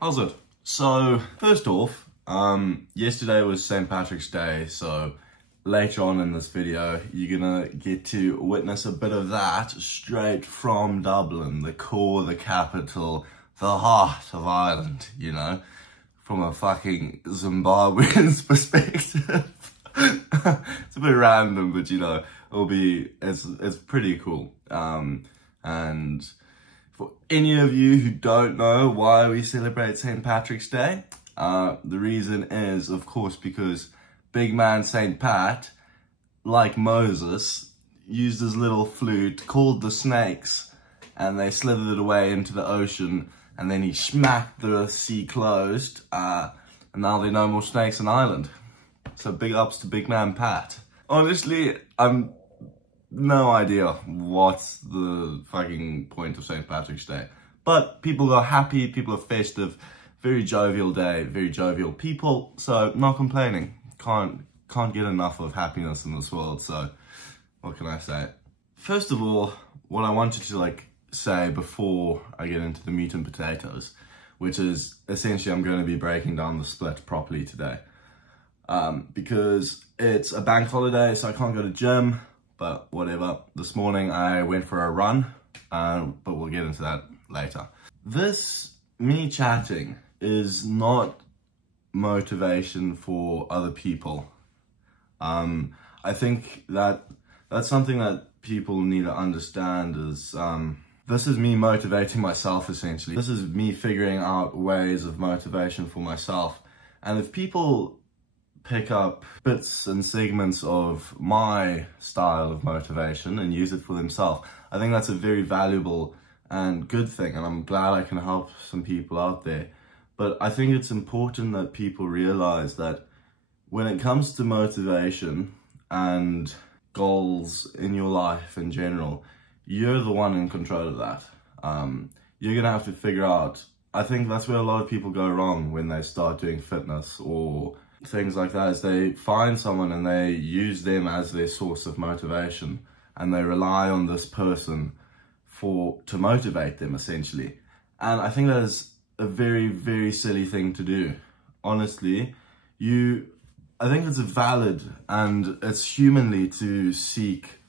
How's it? So, first off, yesterday was St. Patrick's Day, so later on in this video, you're gonna get to witness a bit of that straight from Dublin, the core, the capital, the heart of Ireland, you know, from a fucking Zimbabwean's perspective. It's a bit random, but you know, it's pretty cool. And for any of you who don't know why we celebrate St. Patrick's Day, the reason is, of course, because big man St. Pat, like Moses, used his little flute, called the snakes, and they slithered it away into the ocean, and then he smacked the sea closed, and now there are no more snakes in Ireland. So big ups to big man Pat. Honestly, I'm no idea what's the fucking point of St. Patrick's Day. But people are happy, people are festive, very jovial day, very jovial people, so not complaining. Can't get enough of happiness in this world, so what can I say? First of all, what I wanted to say before I get into the meat and potatoes, which is essentially I'm going to be breaking down the split properly today. Because it's a bank holiday, so I can't go to gym, but whatever. This morning I went for a run, but we'll get into that later. Me chatting is not motivation for other people. I think that's something that people need to understand is, this is me motivating myself essentially. This is me figuring out ways of motivation for myself. And if people pick up bits and segments of my style of motivation and use it for themselves, I think that's a very valuable and good thing, and I'm glad I can help some people out there. But I think it's important that people realize that when it comes to motivation and goals in your life in general, you're the one in control of that. You're gonna have to figure out, I think that's where a lot of people go wrong when they start doing fitness or things like that, is they find someone and they use them as their source of motivation, and they rely on this person to motivate them essentially. And I think that is a very, very silly thing to do. Honestly, I think it's valid and it's humanly to seek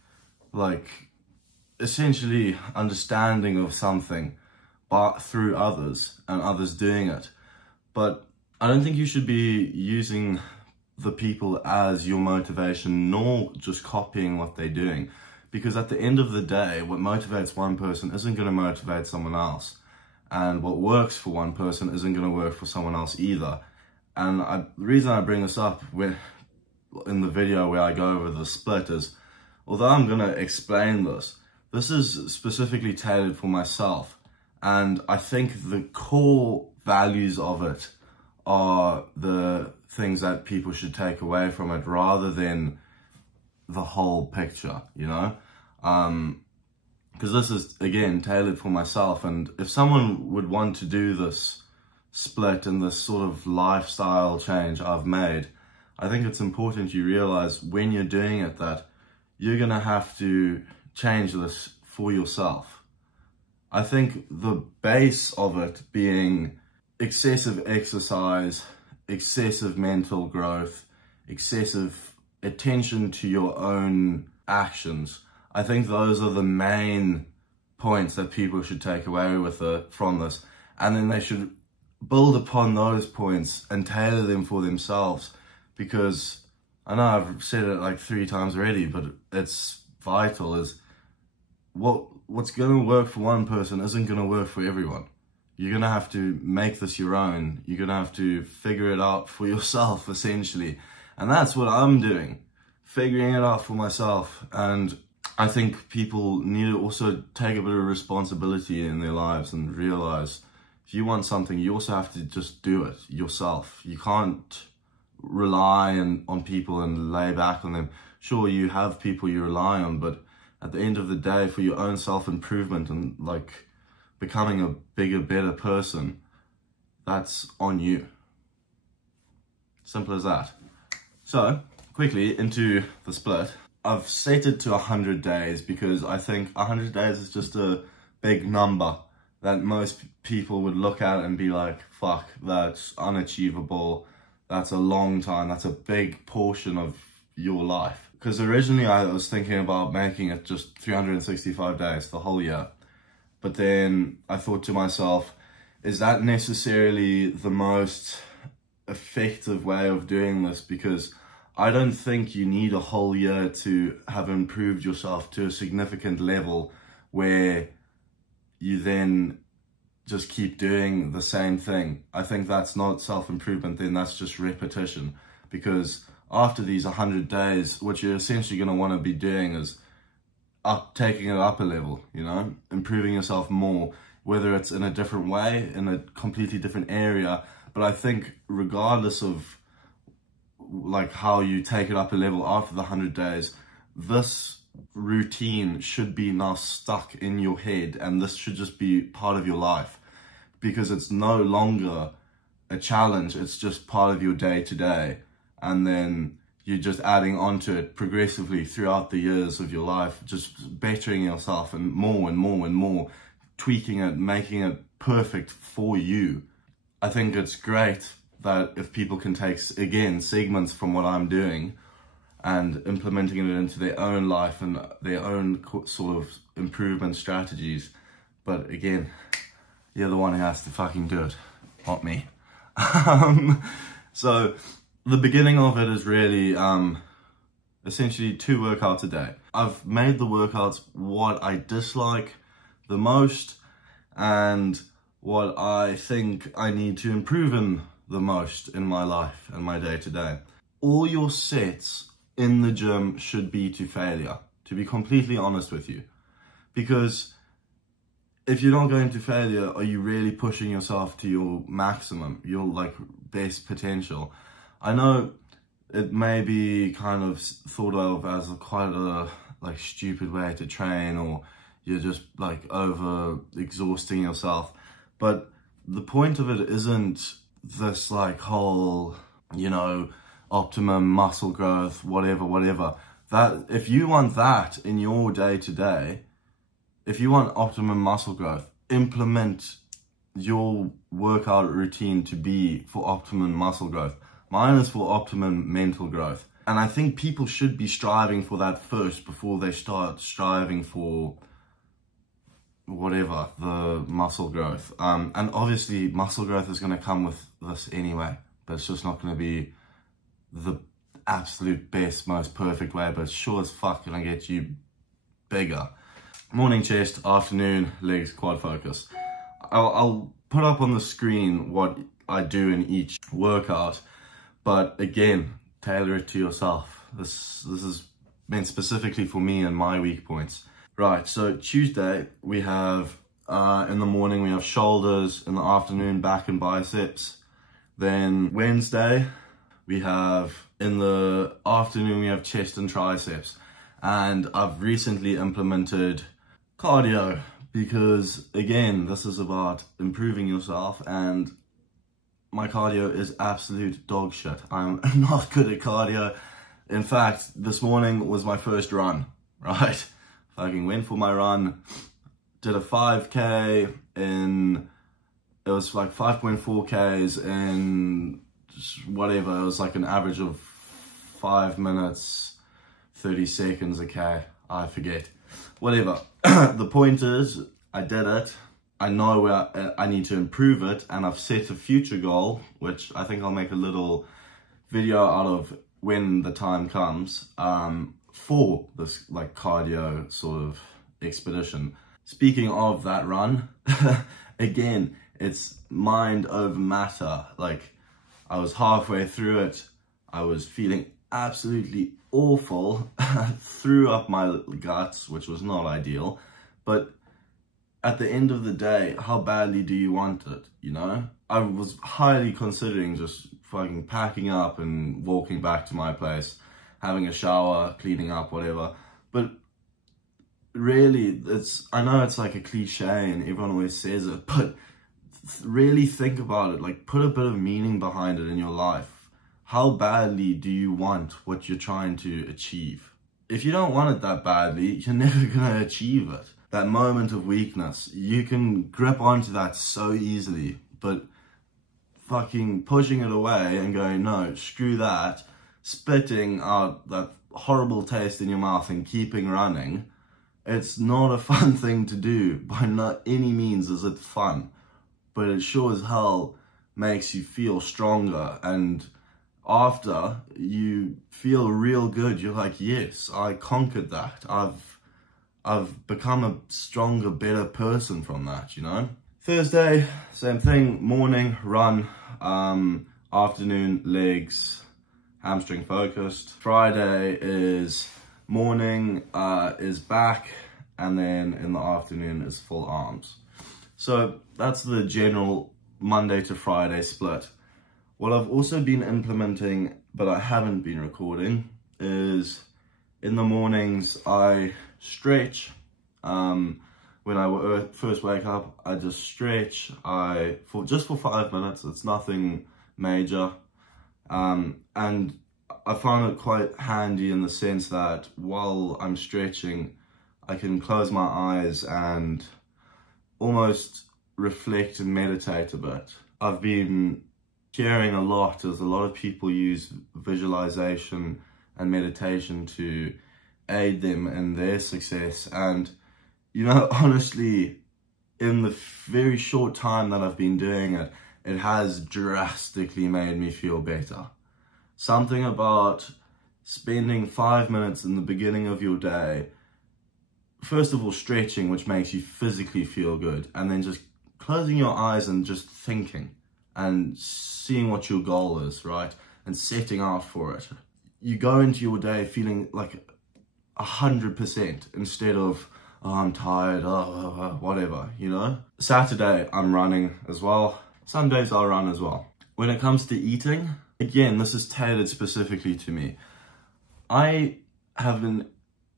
essentially understanding of something but through others and others doing it. But I don't think you should be using the people as your motivation, nor just copying what they're doing. Because at the end of the day, what motivates one person isn't going to motivate someone else. And what works for one person isn't going to work for someone else either. And the reason I bring this up in the video where I go over the split is, although I'm going to explain this is specifically tailored for myself. And I think the core values of it are the things that people should take away from it rather than the whole picture, you know? Because this is, again, tailored for myself, and if someone would want to do this split and this sort of lifestyle change I've made, I think it's important you realize when you're doing it that you're gonna have to change this for yourself. I think the base of it being excessive exercise, excessive mental growth, excessive attention to your own actions, I think those are the main points that people should take away from this. And then they should build upon those points and tailor them for themselves. Because I know I've said it 3 times already, but it's vital, is what's going to work for one person isn't going to work for everyone. You're going to have to make this your own. You're going to have to figure it out for yourself, essentially. And that's what I'm doing, figuring it out for myself. And I think people need to also take a bit of responsibility in their lives and realize if you want something, you also have to just do it yourself. You can't rely on people and lay back on them. Sure, you have people you rely on, but at the end of the day, for your own self-improvement and becoming a bigger, better person, that's on you. Simple as that. So, quickly into the split. I've set it to 100 days because I think 100 days is just a big number that most people would look at and be like, fuck, that's unachievable. That's a long time. That's a big portion of your life. Because originally I was thinking about making it just 365 days, the whole year. But then I thought to myself, is that necessarily the most effective way of doing this? Because I don't think you need a whole year to have improved yourself to a significant level where you then just keep doing the same thing. I think that's not self-improvement, then that's just repetition. Because after these 100 days, what you're essentially going to want to be doing is taking it up a level, you know, improving yourself more, whether it's in a different way, in a completely different area. But I think regardless of like how you take it up a level after the 100 days, this routine should be now stuck in your head, and this should just be part of your life, because it's no longer a challenge, it's just part of your day to day. And then you're just adding on to it progressively throughout the years of your life, just bettering yourself and more and more and more, tweaking it, making it perfect for you. I think it's great that if people can take, again, segments from what I'm doing and implementing it into their own life and their own sort of improvement strategies. But again, you're the one who has to fucking do it, not me. So the beginning of it is really essentially 2 workouts a day. I've made the workouts what I dislike the most and what I think I need to improve in the most in my life and my day to day. All your sets in the gym should be to failure, to be completely honest with you. Because if you're not going to failure, are you really pushing yourself to your maximum, your like best potential? I know it may be kind of thought of as quite a like stupid way to train, or you're just like over exhausting yourself. But the point of it isn't this like whole, you know, optimum muscle growth, whatever. That if you want that in your day to day, if you want optimum muscle growth, implement your workout routine to be for optimum muscle growth. Mine is for optimum mental growth. And I think people should be striving for that first before they start striving for whatever, the muscle growth. And obviously muscle growth is going to come with this anyway, but it's just not going to be the absolute best, most perfect way, but sure as fuck going to get you bigger. Morning chest, afternoon legs, quad focus. I'll put up on the screen what I do in each workout, but again, tailor it to yourself. This is meant specifically for me and my weak points. Right, so Tuesday we have, in the morning we have shoulders, in the afternoon back and biceps. Then Wednesday we have, in the afternoon we have chest and triceps. And I've recently implemented cardio because, again, this is about improving yourself, and my cardio is absolute dog shit. I'm not good at cardio. In fact, this morning was my first run, right? Fucking went for my run, did a 5K in, it was like 5.4 Ks in whatever, it was like an average of 5 minutes, 30 seconds a K, I forget. Whatever. The point is, I did it. I know where I need to improve it, and I've set a future goal, which I think I'll make a little video out of when the time comes, for this like cardio sort of expedition. Speaking of that run, again, it's mind over matter. Like, I was halfway through it, I was feeling absolutely awful, threw up my guts, which was not ideal, but at the end of the day, how badly do you want it, you know? I was highly considering just fucking packing up and walking back to my place, having a shower, cleaning up, whatever. But really, I know it's like a cliche and everyone always says it, but really think about it, like put a bit of meaning behind it in your life. How badly do you want what you're trying to achieve? If you don't want it that badly, you're never gonna achieve it. that moment of weakness, you can grip onto that so easily, but fucking pushing it away and going, no, screw that, spitting out that horrible taste in your mouth and keeping running, it's not a fun thing to do. By not any means is it fun, but it sure as hell makes you feel stronger, and after you feel real good, you're like, yes, I conquered that. I've become a stronger, better person from that, you know? Thursday, same thing, morning, run, afternoon, legs, hamstring focused. Friday is morning, is back, and then in the afternoon is full arms. So that's the general Monday to Friday split. What I've also been implementing, but I haven't been recording, is in the mornings I stretch. When I first wake up, I just stretch. Just for 5 minutes. It's nothing major, and I find it quite handy in the sense that while I'm stretching, I can close my eyes and almost reflect and meditate a bit. I've been hearing a lot as a lot of people use visualization and meditation to aid them in their success, and you know, honestly, in the very short time that I've been doing it, it has drastically made me feel better. Something about spending 5 minutes in the beginning of your day, first of all stretching, which makes you physically feel good, and then just closing your eyes and just thinking and seeing what your goal is, right? And setting out for it. You go into your day feeling like 100% instead of, oh, I'm tired, whatever, you know? Saturday, I'm running as well. Sundays, I'll run as well. When it comes to eating, again, this is tailored specifically to me. I am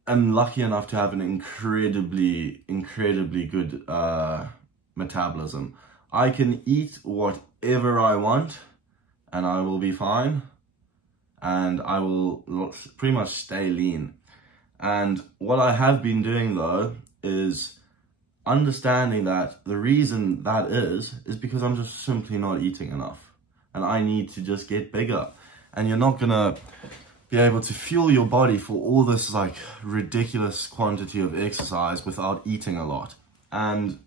lucky enough to have an incredibly good metabolism. I can eat whatever I want and I will be fine, and I will pretty much stay lean. And what I have been doing though is understanding that the reason that is because I'm just simply not eating enough, and I need to just get bigger. And you're not gonna be able to fuel your body for all this like ridiculous quantity of exercise without eating a lot. And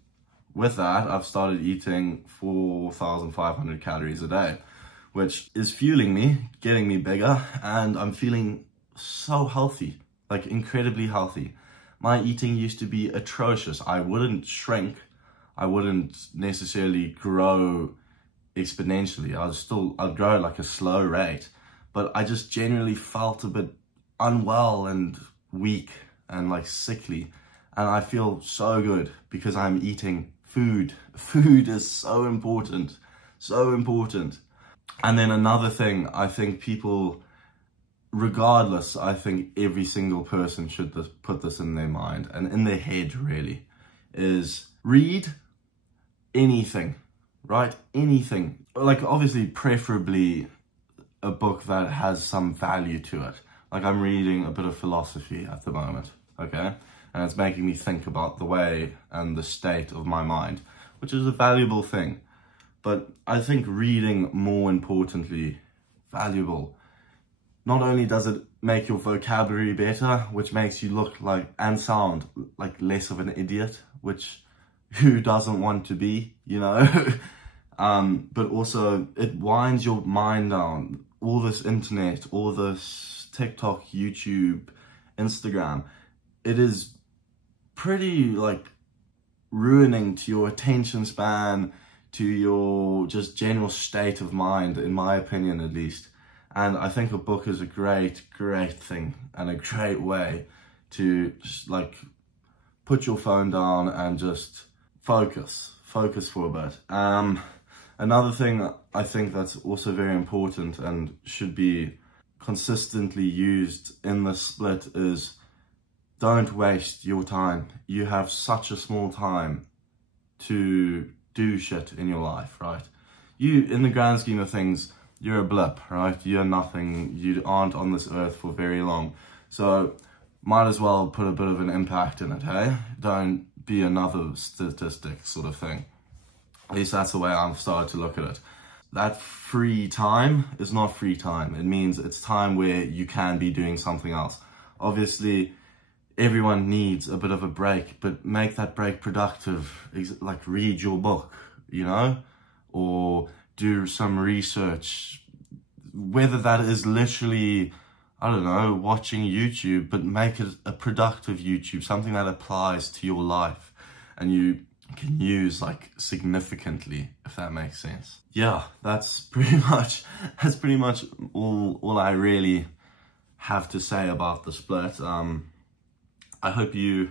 with that, I've started eating 4,500 calories a day, which is fueling me, getting me bigger, and I'm feeling so healthy, like incredibly healthy. My eating used to be atrocious. I wouldn't shrink. I wouldn't necessarily grow exponentially. I'd grow at like a slow rate, but I just generally felt a bit unwell and weak and like sickly. And I feel so good because I'm eating food. Food is so important, so important. And then another thing, I think people, regardless, I think every single person should put this in their mind and in their head really, is read anything, right? Anything. Like obviously, preferably a book that has some value to it. Like I'm reading a bit of philosophy at the moment, okay? And it's making me think about the way and the state of my mind, which is a valuable thing. But I think reading, more importantly, valuable. Not only does it make your vocabulary better, which makes you look like and sound like less of an idiot, which who doesn't want to be, you know? But also it winds your mind down. All this internet, all this TikTok, YouTube, Instagram, it is pretty like ruining to your attention span, to your just general state of mind, in my opinion at least. And I think a book is a great thing and a great way to just like put your phone down and just focus for a bit. Another thing I think that's also very important and should be consistently used in the split is don't waste your time. You have such a small time to do shit in your life, right? You, in the grand scheme of things, you're a blip, right? You're nothing. You aren't on this earth for very long. So might as well put a bit of an impact in it, hey? Don't be another statistic sort of thing. At least that's the way I've started to look at it. That free time is not free time. It means it's time where you can be doing something else. Obviously, everyone needs a bit of a break, but make that break productive. Like read your book, you know, or do some research. Whether that is literally, I don't know, watching YouTube, but make it a productive YouTube, something that applies to your life and you can use like significantly, if that makes sense. Yeah, that's pretty much all I really have to say about the split. I hope you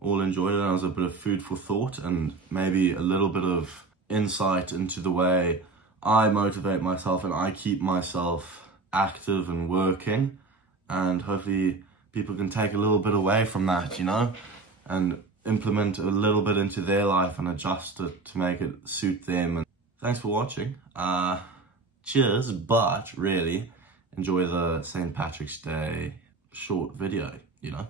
all enjoyed it. It was a bit of food for thought and maybe a little bit of insight into the way I motivate myself and I keep myself active and working, and hopefully people can take a little bit away from that, you know, and implement a little bit into their life and adjust it to make it suit them. And thanks for watching. Cheers, but really enjoy the St. Patrick's Day short video, you know.